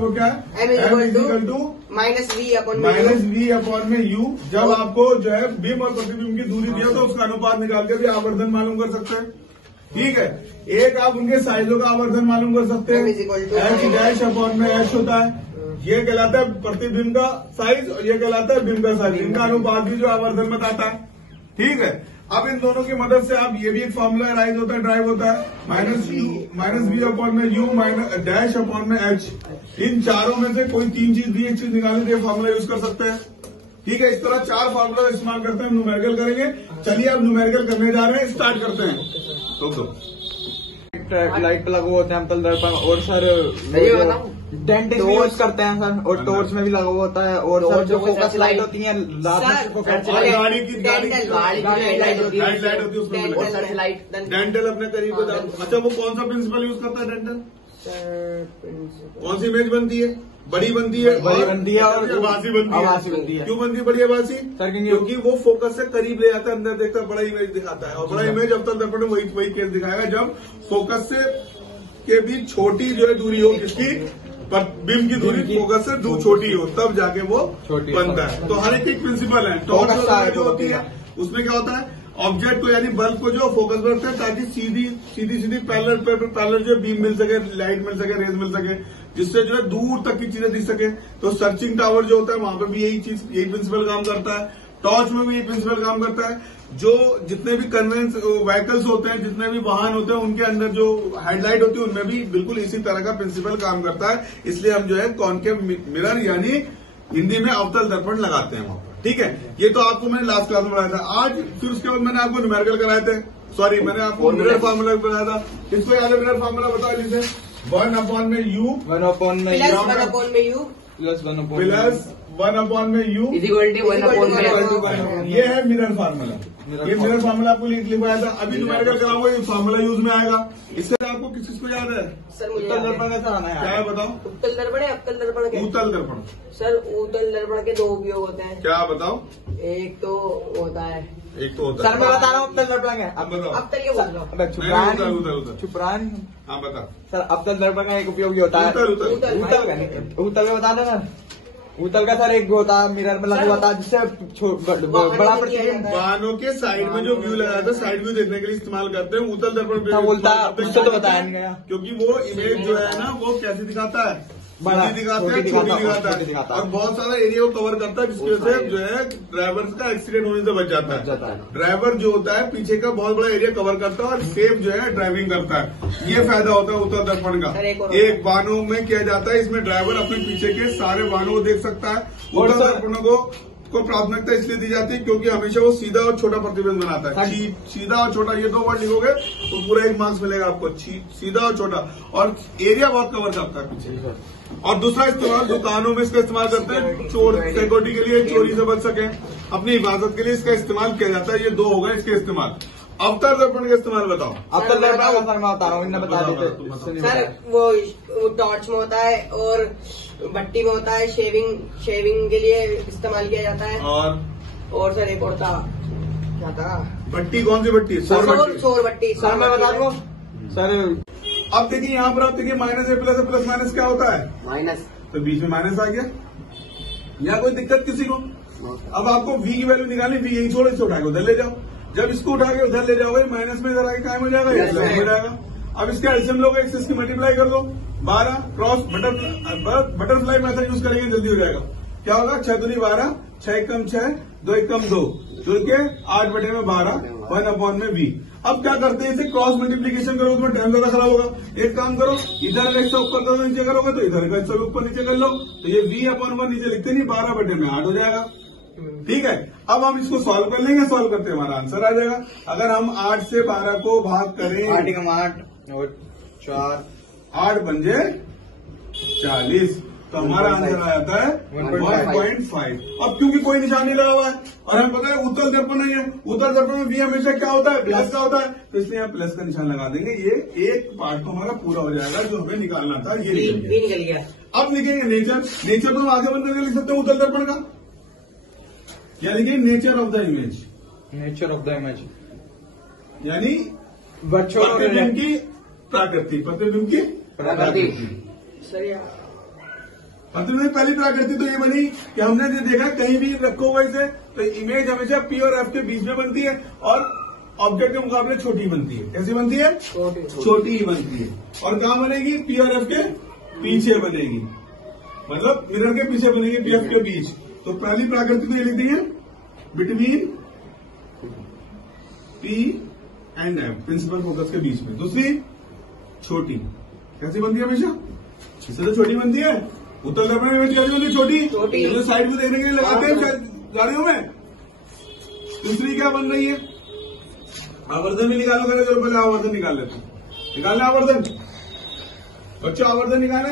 वो क्या है, M equal to minus v upon में यू। जब आपको जो है बिंब और प्रतिबिंब की दूरी दिया तो उसका अनुपात निकाल के भी आवर्धन मालूम कर सकते हैं। ठीक है, एक आप उनके साइजों का आवर्धन मालूम कर सकते हैं, एच डैश अपॉन में एच होता है, ये कहलाता है प्रतिबिंब का साइज और ये कहलाता है बिंब का साइज, इनका अनुपात भी जो आवर्धन बताता है। ठीक है, अब इन दोनों की मदद से आप ये भी एक फॉर्मूला राइज होता है, ड्राइव होता है, माइनस बी अपॉन में यू माइनस डैश अपॉन में एच। इन चारों में से कोई तीन चीज दी, एक चीज निकालने के लिए फॉर्मूला यूज कर सकते हैं। ठीक है, इस तरह चार फॉर्मूला इस्तेमाल करते हैं, हम न्यूमेरिकल करेंगे। चलिए अब न्यूमेरिकल करने जा रहे हैं, स्टार्ट करते हैं। तो लाइट पे लगे होते हैं अवतल दर्पण, और सर डेंटिंग भी यूज करते हैं सर, और टॉर्च में भी लगा हुआ होता है, और सर जो फोकस लाइट होती है गाड़ी की लाइट होती है, डेंटल अपने करीब। अच्छा, वो कौन सा प्रिंसिपल यूज करता है डेंटल? कौन सी इमेज बनती है? बड़ी बनती है, और आभासी बनती है। क्यों बनती है बड़ी आभासी? क्योंकि वो फोकस से करीब ले जाता है, अंदर देखता है, बड़ा इमेज दिखाता है। और बड़ा इमेज अवतल दर्पण में वही केस दिखाएगा जब फोकस से के भी छोटी जो है दूरी हो, किसकी? बिंब की दूरी फोकस से छोटी हो, तब जाके वो बनता है। तो हर एक प्रिंसिपल है। टॉर्च जो होती है उसमें क्या होता है, ऑब्जेक्ट को यानी बल्ब को जो फोकस में रखते हैं ताकि सीधी पैरेलल जो बीम मिल सके, लाइट मिल सके, रेज मिल सके, जिससे जो है दूर तक की चीजें दिख सके। तो सर्चिंग टावर जो होता है वहां पर भी यही प्रिंसिपल काम करता है। टॉर्च में भी यही प्रिंसिपल काम करता है। जो जितने भी कन्वेंस व्हीकल्स होते हैं, जितने भी वाहन होते हैं, उनके अंदर जो हेडलाइट होती है उनमें भी बिल्कुल इसी तरह का प्रिंसिपल काम करता है। इसलिए हम जो है कॉनकेव मिरर यानी हिंदी में अवतल दर्पण लगाते हैं वहां पर। ठीक है, ये तो आपको मैंने लास्ट क्लास में बताया था। आज फिर उसके बाद मैंने आपको न्यूमेरिकल कराए थे, सॉरी मैंने आपको मिरर फार्मूला बताया था। इसको याद है मिरर फार्मूला बताओ जिसे 1 अपॉन में यू प्लस 1 अपॉन में यू प्लस 1 अपॉन में यू इक्वल टू 1 अपॉन में। ये है मिरर फार्मूला। ये मिरर फार्मूला आपको लिखवाया था। अभी न्यूमेरिकल कराऊंगा, ये फार्मूला यूज में आएगा। इससे आपको किस चीज को याद है? सर मुझे उत्तल दर्पण कैसा आना है? क्या है बताओ? उत्तल दर्पण है, अवतल दर्पण के? उत्तल दर्पण। सर उत्तल दर्पण के दो उपयोग होते हैं। क्या बताओ? एक तो होता है सर मैं बता रहा हूँ अवतल दर्पण क्या है। अब बताओ। अब तक ये बोल रहा हूँ। छुपरान। हाँ बता सर अवतल दर्पण का एक उपयोग ये होता है, उत्तल का बता देना। उत्तल का सर एक होता है मिरर में लगा हुआ था, जिससे बड़ा प्रतिबिंब वाहनों के साइड में जो व्यू लगाया था, साइड व्यू देखने के लिए इस्तेमाल करते हैं। उत्तल दर्पण बोलता उससे तो बताया नहीं गया, क्योंकि वो इमेज जो है ना वो कैसे दिखाता है, बड़ा दिखाता है, छोटी दिखाता है, और बहुत सारा एरिया को कवर करता है, जिसकी वजह से जो है ड्राइवर का एक्सीडेंट होने से बच जाता है। ड्राइवर जो होता है पीछे का बहुत बड़ा एरिया कवर करता है और सेफ जो है ड्राइविंग करता है। ये फायदा होता है उत्तल दर्पण का। एक वाहनों में किया जाता है, इसमें ड्राइवर अपने पीछे के सारे वाहनों को देख सकता है। उत्तल दर्पणों को प्राथमिकता इसलिए दी जाती है क्योंकि हमेशा वो सीधा और छोटा प्रतिबिंब बनाता है। सीधा और छोटा, ये दो वर्ड लिखोगे तो पूरा 1 मार्क्स मिलेगा आपको। सीधा और छोटा, और एरिया बहुत कवर करता है पीछे। और दूसरा इस्तेमाल दुकानों में इसका इस्तेमाल करते हैं, चोर सिक्योरिटी के लिए, चोरी से बच सके, अपनी हिफाजत के लिए इसका इस्तेमाल किया जाता है। ये दो हो गए इसके इस्तेमाल। अवतल दर्पण का इस्तेमाल बताओ। अवतल दर्पण का सर मैं बता रहा हूँ, इन्हें बता देते सर। वो टॉर्च में होता है और भट्टी में होता है, शेविंग के लिए इस्तेमाल किया जाता है। और सर एक और था, क्या था? भट्टी कौन सी भट्टी? सौर भट्टी। सर मैं बता दूँ सर। अब देखिए यहाँ पर आप देखिए माइनस है, प्लस माइनस क्या होता है? माइनस। तो बीच में माइनस आ गया, यहाँ कोई दिक्कत किसी को? अब आपको v की वैल्यू निकालनी, v यही छोड़ो, इसको उठा के उधर ले जाओ। जब इसको उठा के उधर ले जाओगे माइनस में इधर आके कायम हो जाएगा, हो जाएगा। अब इसके एल्सियम लोगे, एक्स की मल्टीप्लाई कर दो, 12 क्रॉस बटरफ्लाई मेथड यूज करेंगे, जल्दी हो जाएगा। क्या होगा? 6 दूनी 12, 6 एकम 6, 2 एकम 2, जुड़ के 8 बटे में 12, 1 अपॉन में v। अब क्या करते हैं, इसे क्रॉस मल्टीप्लीकेशन करो, उसमें टाइम ज्यादा खराब होगा। एक काम करो, इधर एक से ऊपर करो, नीचे करोगे तो इधर का ऊपर नीचे कर लो, तो ये v अपॉन 1 नीचे लिखते नहीं, 12 बटे में 8 हो जाएगा। ठीक है, अब हम इसको सॉल्व कर लेंगे, सॉल्व करते हमारा आंसर आ जाएगा। अगर हम 8 से 12 को भाग करें, 8 और 4, 8 बन जाए 40, तो हमारा आंसर आ जाता है 1.5। अब क्योंकि कोई निशान नहीं लगा हुआ है और हमें पता है उत्तल दर्पण नहीं है, उत्तल दर्पण में v हमेशा क्या होता है? प्लस का होता है, तो इसलिए हम प्लस का निशान लगा देंगे। ये एक पार्ट तो हमारा पूरा हो जाएगा जो हमें निकालना था, ये निकल गया। अब लिखेंगे नेचर तो हम आगे बंद करके लिख सकते हैं उत्तल दर्पण का, या लिखिए nature of the image. Nature of the image यानी प्रतिबिंब की प्रकृति, प्रतिबिंब की सर मतलब पहली प्रकृति तो ये बनी कि हमने जो देखा कहीं भी रखो हुआ इसे तो इमेज हमेशा पी और एफ के बीच में बनती है और ऑब्जेक्ट के मुकाबले छोटी बनती है। कैसी बनती है? छोटी ही बनती है। और कहाँ बनेगी? पी और एफ के पीछे बनेगी, मतलब मिरर के पीछे बनेगी पी एफ के बीच। तो पहली प्रकृति तो ये लिखती है between P and F, principal focus के बीच में। दूसरी छोटी, कैसी बनती है? हमेशा इससे तो छोटी बनती है। उत्तर दर्पण में कैसी बनती है? छोटी। तो साइड में देखने के लिए लगाते हैं गाड़ियों में। दूसरी क्या बन रही है? आवर्धन भी निकालो, करे चलो पहले आवर्धन निकाल लेते हैं। निकालना आवर्धन, बच्चों आवर्धन निकाले।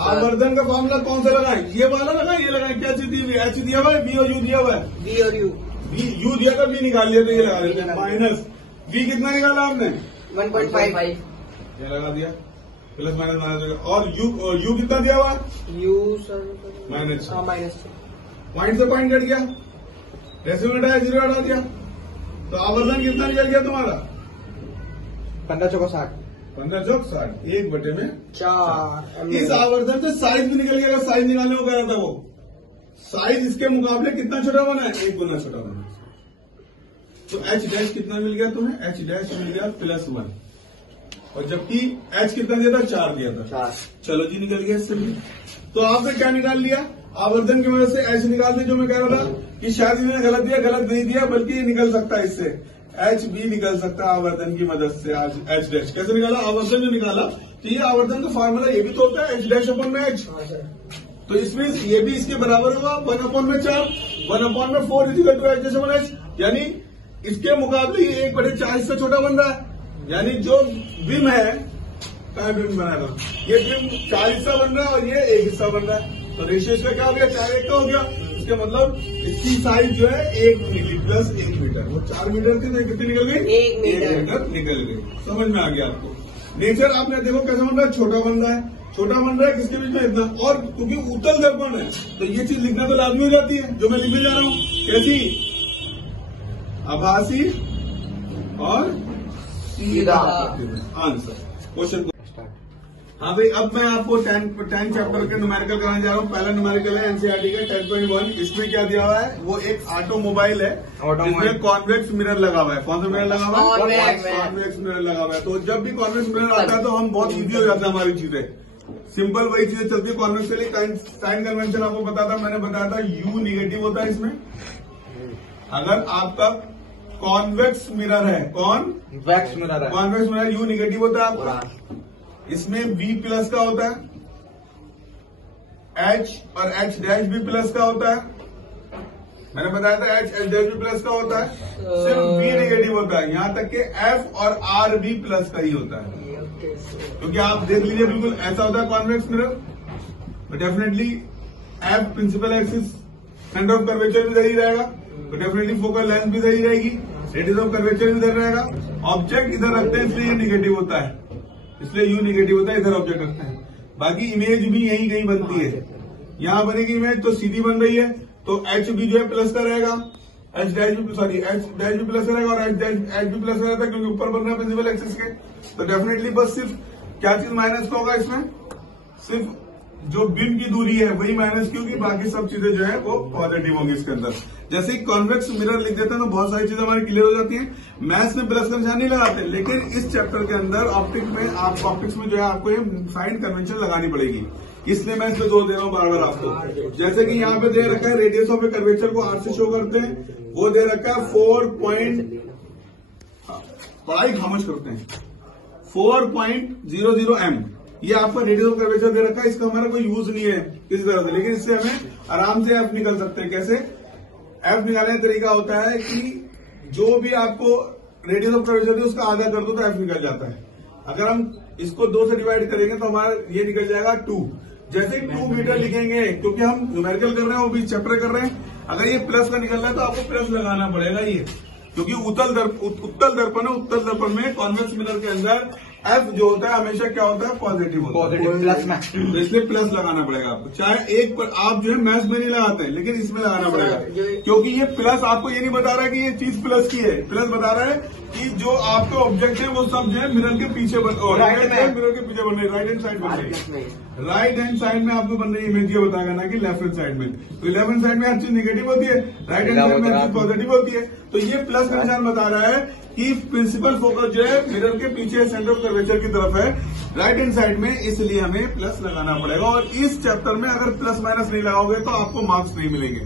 आवर्धन का फॉर्मूला कौन सा लगाए? ये वाला लगाए, ये लगाए। क्या चीज दी हुई? एच दिया हुआ है, बी और यू दिया हुआ है। बी और यू, यू दिया था, बी निकाल लिया तो ये लगा देते हैं माइनस। बी कितना निकाला आपने? 1.5। ये लगा दिया, प्लस माइनस माइनस। और यू कितना दिया हुआ? You sir minus. Minus. Point से पॉइंट कट गया, रेसिड्यू हटाया, जीरो हटा दिया, तो आवर्धन कितना निकल गया तुम्हारा? 15 चौका 60। 15 चौक 60, 1 बटे में 4। इस आवर्धन से साइज भी निकल गया। साइज निकालने को कह रहा था वो, साइज इसके मुकाबले कितना छोटा बना है? 1 गुना छोटा बना। तो एच डैश कितना मिल गया तुम्हें? एच डैश मिल गया +1, और जबकि एच कितना दिया था? 4 दिया था। 4। चलो जी, निकल गया इससे भी। तो आपने क्या निकाल लिया? आवर्धन की वजह से एच निकाल दी। जो मैं कह रहा था कि शायद इन्होंने गलत दिया, गलत नहीं दिया, बल्कि ये निकल सकता है इससे, एच भी निकल सकता है आवर्धन की मदद से। आज एच डैश कैसे निकाला? आवर्धन जो निकाला, तो ये आवर्धन का फॉर्मूला ये भी तो होता है एच डैश अपॉन में एच। तो इसमें ये भी इसके बराबर होगा 1/4, 1/4 equal to h dash upon h. यानी इसके मुकाबले ये 1/4 हिस्सा छोटा बन रहा है। यानी जो बिम है, क्या बिम बनाएगा? ये बिम 4 हिस्सा बन रहा है और ये 1 हिस्सा बन रहा है। तो रेशियो इसका क्या हो गया? 4:1 का हो गया। इसका मतलब इसकी साइज जो है 1 मिली प्लस 1 मीटर। वो 4 मीटर थी तो कितनी निकल गई? 1 मीटर निकल गई। समझ में आ गया आपको? नेचर आपने देखो कैसा बन रहा है? छोटा बन रहा है। छोटा बन रहा है किसके बीच में? इतना। और क्योंकि उत्तल दर्पण है तो ये चीज लिखना तो लाजमी हो जाती है, जो मैं लिखने जा रहा हूँ। कैसी? आभासी और सीधा आंसर। क्वेश्चन। हाँ भाई, अब मैं आपको 10 चैप्टर के न्यूमेरिकल कराने जा रहा हूँ। पहला न्यूमेरिकल है एनसीईआरटी का 10.1। इसमें क्या दिया हुआ है? वो एक ऑटोमोबाइल है जिसमें कॉन्वेक्स मिरर लगा हुआ है। कौन सा मिरर लगा हुआ है? कॉन्वेक्स मिरर लगा हुआ है। तो जब भी कॉन्वेक्स मिरर आता है तो हम बहुत इजी हो जाता है हमारी चीजें। सिंपल वही चीजें चलती है। कॉन्वेक्स के लिए साइन कन्वेंशन आपको पता था, मैंने बताया था यू निगेटिव होता है इसमें। अगर आपका कॉन्वेक्स मिरर है, कॉन्वेक्स मिरर यू निगेटिव होता है आपका। इसमें V प्लस का होता है, H और H डैश भी प्लस का होता है। मैंने बताया था H डैश भी प्लस का होता है। सिर्फ V नेगेटिव होता है। यहां तक कि F और R भी प्लस का ही होता है। क्योंकि आप देख लीजिए, बिल्कुल ऐसा होता है कॉन्वेक्स मिरर। तो definitely F principal axis, centre of curvature भी सही रहेगा, तो डेफिनेटली फोकल लेंथ भी सही रहेगी, रेडियस ऑफ कर्वेचर भी इधर रहेगा। ऑब्जेक्ट इधर रखते हैं इसलिए ये निगेटिव होता है, इसलिए यू निगेटिव होता है, इधर ऑब्जेक्ट रखते हैं। बाकी इमेज भी यहीं कहीं बनती है। यहां बनेगी इमेज तो सीधी बन रही है, तो एच भी जो है प्लस का रहेगा, एच डैश भी प्लस का रहेगा और एच भी प्लस का रहता है, क्योंकि ऊपर बन रहा है प्रिंसिपल एक्सिस के। तो डेफिनेटली बस सिर्फ क्या चीज माइनस का होगा इसमें? सिर्फ जो बिम की दूरी है वही माइनस, क्योंकि बाकी सब चीजें जो है वो पॉजिटिव होंगी इसके अंदर। जैसे कॉन्वेक्स मिरर लिख देते हैं तो बहुत सारी चीजें हमारी क्लियर हो जाती हैं। मैथ्स में प्लस का निशान नहीं लगाते, लेकिन इस चैप्टर के अंदर ऑप्टिक्स में जो है आपको ये साइन कन्वेंशन लगानी पड़ेगी। इसलिए मैं इसमें जोर दे रहा हूँ बार बार आपको। जैसे कि यहाँ पे दे रखा है रेडियस ऑफ ए कर्वेचर को आर से शो करते हैं, वो दे रखा है 4.00 m। ये आपका रेडियस ऑफ कर्वेचर दे रखा है। इसका हमारा कोई यूज नहीं है किसी तरह से, लेकिन इससे हमें आराम से एफ निकल सकते हैं। कैसे एफ निकालने का तरीका होता है कि जो भी आपको रेडियस ऑफ कर्वेचर है उसका आधा कर दो तो एफ निकल जाता है। अगर हम इसको 2 से डिवाइड करेंगे तो हमारा ये निकल जाएगा 2। जैसे 2 मीटर लिखेंगे, क्योंकि हम न्यूमेरिकल कर रहे हैं वो भी चैप्टर कर रहे हैं, अगर ये प्लस का निकल रहा है तो आपको प्लस लगाना पड़ेगा ये, क्योंकि उत्तल दर्पण है। उत्तल दर्पण में कॉन्वेक्स मिरर के अंदर एफ जो होता है हमेशा क्या होता है? पॉजिटिव होता है, प्लस में। तो इसलिए प्लस लगाना पड़ेगा आपको। चाहे एक पर आप जो है मैथ्स में नहीं लगाते हैं, लेकिन इसमें लगाना पड़ेगा, क्योंकि ये प्लस आपको ये नहीं बता रहा है कि ये चीज प्लस की है। प्लस बता रहा है कि जो आपके ऑब्जेक्ट है वो सब जो है मिरर के पीछे मिरर के पीछे बन रहे, राइट हैंड साइड बन रही है। राइट हैंड साइड में आपको बन रही इमेज ये बताएगा ना कि लेफ्ट हैंड साइड में। तो लेफ्ट हैंड साइड में हर चीज नेगेटिव होती है, राइट हैंड साइड में हर चीज पॉजिटिव होती है। तो ये प्लस का निशान बता रहा है कि प्रिंसिपल फोकस जो है मिरर के पीछे सेंटर ऑफ कर्वेचर की तरफ है, राइट हैंड साइड में, इसलिए हमें प्लस लगाना पड़ेगा। और इस चैप्टर में अगर प्लस माइनस नहीं लगाओगे तो आपको मार्क्स नहीं मिलेंगे,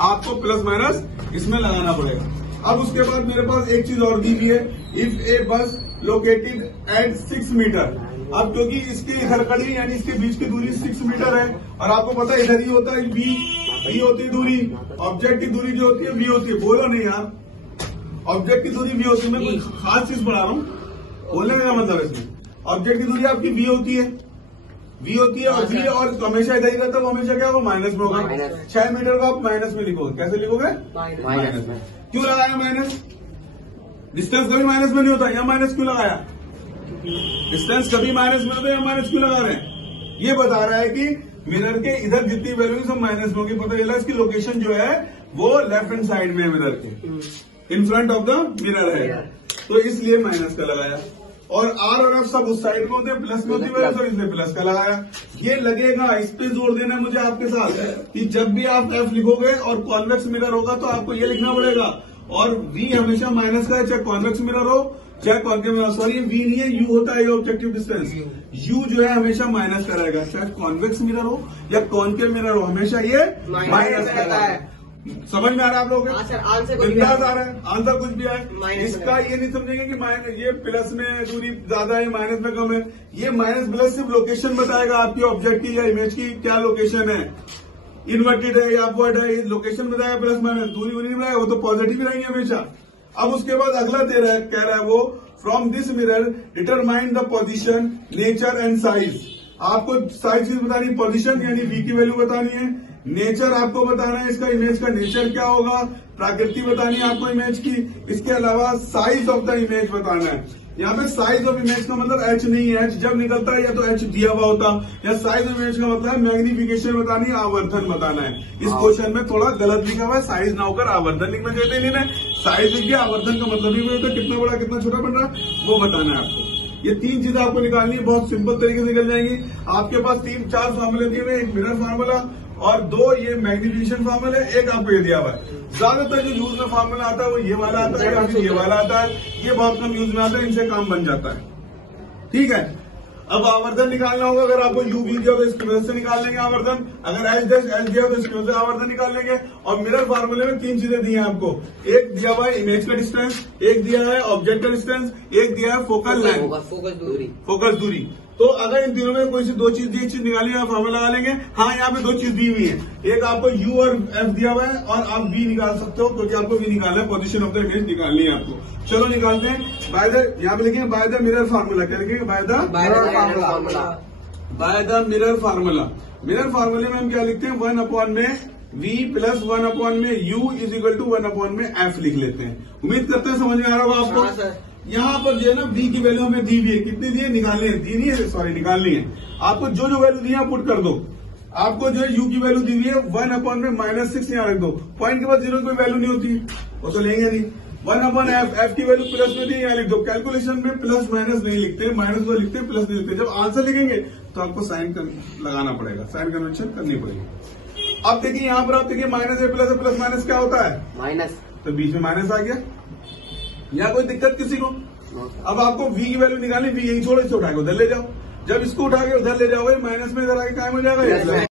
आपको प्लस माइनस इसमें लगाना पड़ेगा। अब उसके बाद मेरे पास एक चीज और दी हुई है, इफ ए बस लोकेटेड एट 6 मीटर। अब क्योंकि इसके इधर कड़ी यानी इसके बीच की दूरी 6 मीटर है, और आपको पता है इधर ही होता है वी होती है दूरी, ऑब्जेक्ट की दूरी जो होती है वी होती है। बोलो नहीं यार, ऑब्जेक्ट की दूरी वी होती है। मैं कोई खास चीज पढ़ा रहा हूँ, बोलने का मतलब इसमें ऑब्जेक्ट की दूरी आपकी वी होती है, और वी और हमेशा इधर ही रहता है, वो हमेशा क्या होगा माइनस में होगा। 6 मीटर को आप माइनस में लिखोगे, कैसे लिखोगे माइनस में। क्यों लगाया माइनस? डिस्टेंस कभी माइनस में नहीं होता, यहाँ माइनस क्यों लगाया? डिस्टेंस कभी माइनस में होता है, यहाँ माइनस क्यों लगा रहे हैं? ये बता रहा है कि मिरर के इधर जितनी वैल्यू सब माइनस में होगी। पता चला इसकी लोकेशन जो है वो लेफ्ट हैंड साइड में है, मिरर के in front of the mirror है, तो इसलिए माइनस का लगाया। और आर और एफ सब उस साइड में होते हैं, प्लस में होती है, तो इसलिए प्लस का लगाया। ये लगेगा, इस पे जोर देना है मुझे आपके साथ कि जब भी आप एफ लिखोगे और कॉन्वेक्स मिरर होगा तो आपको ये लिखना पड़ेगा। और वी हमेशा माइनस का है, चाहे कॉन्वेक्स मिरर हो चाहे कॉन्केव मिरर। सॉरी, वी नहीं है, यू होता है ऑब्जेक्टिव डिस्टेंस। यू जो है हमेशा माइनस का रहेगा, चाहे कॉन्वेक्स मिरर हो या कॉन्केव मिरर हो, हमेशा ये माइनस का रहता है। समझ में आ रहा है आप लोगों को? बिंदास आ रहा है, आंसर कुछ भी आए। इसका ये नहीं समझेंगे कि माइनस ये प्लस में दूरी ज्यादा है, माइनस में कम है। ये माइनस प्लस सिर्फ लोकेशन बताएगा आपकी ऑब्जेक्ट की या इमेज की क्या लोकेशन है, इन्वर्टेड है या अपवर्ड है, ये लोकेशन बताएगा। प्लस माइनस दूरी नहीं बताएगा, वो तो पॉजिटिव रहेंगे हमेशा। अब उसके बाद अगला दे रहा है, कह रहा है वो from this mirror determine the position, nature and size. आपको साइज चीज बतानी, पोजिशन यानी वी की वैल्यू बतानी है, नेचर आपको बताना है इसका, इमेज का नेचर क्या होगा, प्रकृति बतानी है आपको इमेज की। इसके अलावा साइज ऑफ द इमेज बताना है। यहाँ पे साइज ऑफ इमेज का मतलब एच नहीं है, एच जब निकलता है या तो एच दिया हुआ होता, या साइज ऑफ इमेज का मतलब है मैग्निफिकेशन बतानी है, आवर्धन बताना है। इस क्वेश्चन में थोड़ा गलत लिखा हुआ है, साइज ना होकर आवर्धन लिखना चाहिए था इन्हें। साइज लिख दिया, आवर्धन का मतलब ही होता कितना बड़ा कितना छोटा बन रहा वो बताना है आपको। ये 3 चीजें आपको निकालनी है, बहुत सिंपल तरीके से निकल जाएंगी। आपके पास 3-4 फॉर्मूले दिए हुए, एक मिरर फार्मूला और 2 ये मैग्निफिकेशन फार्मूला है, एक आपको ये दिया हुआ है। ज्यादातर जो यूज में फार्मूला आता है वो ये वाला आता है या फिर ये वाला आता है, ये बहुत कम यूज में आता है, इनसे काम बन जाता है। ठीक है, अब आवर्धन निकालना होगा। अगर आपको यू वी दिया तो इसकी मदद से निकाल लेंगे आवर्धन, अगर एच दिया तो इसकी मदद से आवर्धन निकाल लेंगे। और मिरर फार्मूले में 3 चीजें दी हैं आपको, एक दिया हुआ है इमेज का डिस्टेंस, एक दिया है ऑब्जेक्ट का डिस्टेंस, एक दिया है फोकल लेंथ, फोकस दूरी। तो अगर इन तीनों में कोई सी 2 चीज दी, एक चीज निकाली है, फार्मूला लगा लेंगे। हाँ, यहाँ पे 2 चीज दी हुई है, एक आपको यू और एफ दिया हुआ है, और आप वी निकाल सकते हो क्योंकि आपको वी निकालना है, पोजीशन ऑफ द इमेज निकालनी है आपको। चलो निकालते हैं। बाय द, यहाँ पे लिखेंगे बाय द मिरर फार्मूला, क्या लिखेंगे? By the mirror formula. Mirror फार्मूले में हम क्या लिखते हैं? 1 में v प्लस 1 में u इज इक्वल टू 1 में f लिख लेते हैं। उम्मीद करते हैं समझ में आ रहा होगा आपको। यहाँ पर जो है ना v की वैल्यू हमें दी हुई है, कितनी दी है? निकालनी है, दी नहीं है, सॉरी निकालनी है। आपको जो जो वैल्यू दी है पुट कर दो। आपको जो है u की वैल्यू दी हुई है 1 में -6 यहाँ रख दो, पॉइंट के बाद 0 की कोई वैल्यू नहीं होती, वो तो लेंगे नहीं। 1/f की वैल्यू प्लस में दी, यहाँ लिख दो। कैलकुलेशन में प्लस माइनस नहीं लिखते, माइनस को लिखते, प्लस नहीं लिखते। जब आंसर लिखेंगे तो आपको साइन लगाना पड़ेगा, साइन कन्वेंशन करनी पड़ेगी। अब देखिए यहाँ पर आप देखिए माइनस है प्लस माइनस क्या होता है? माइनस। तो बीच में माइनस आ गया, यहाँ कोई दिक्कत किसी को? अब आपको v की वैल्यू निकालनी, v यही छोड़ो, इसे उठा के उधर ले जाओ। जब इसको उठा के उधर ले जाओगे माइनस में इधर आके कायम हो जाएगा।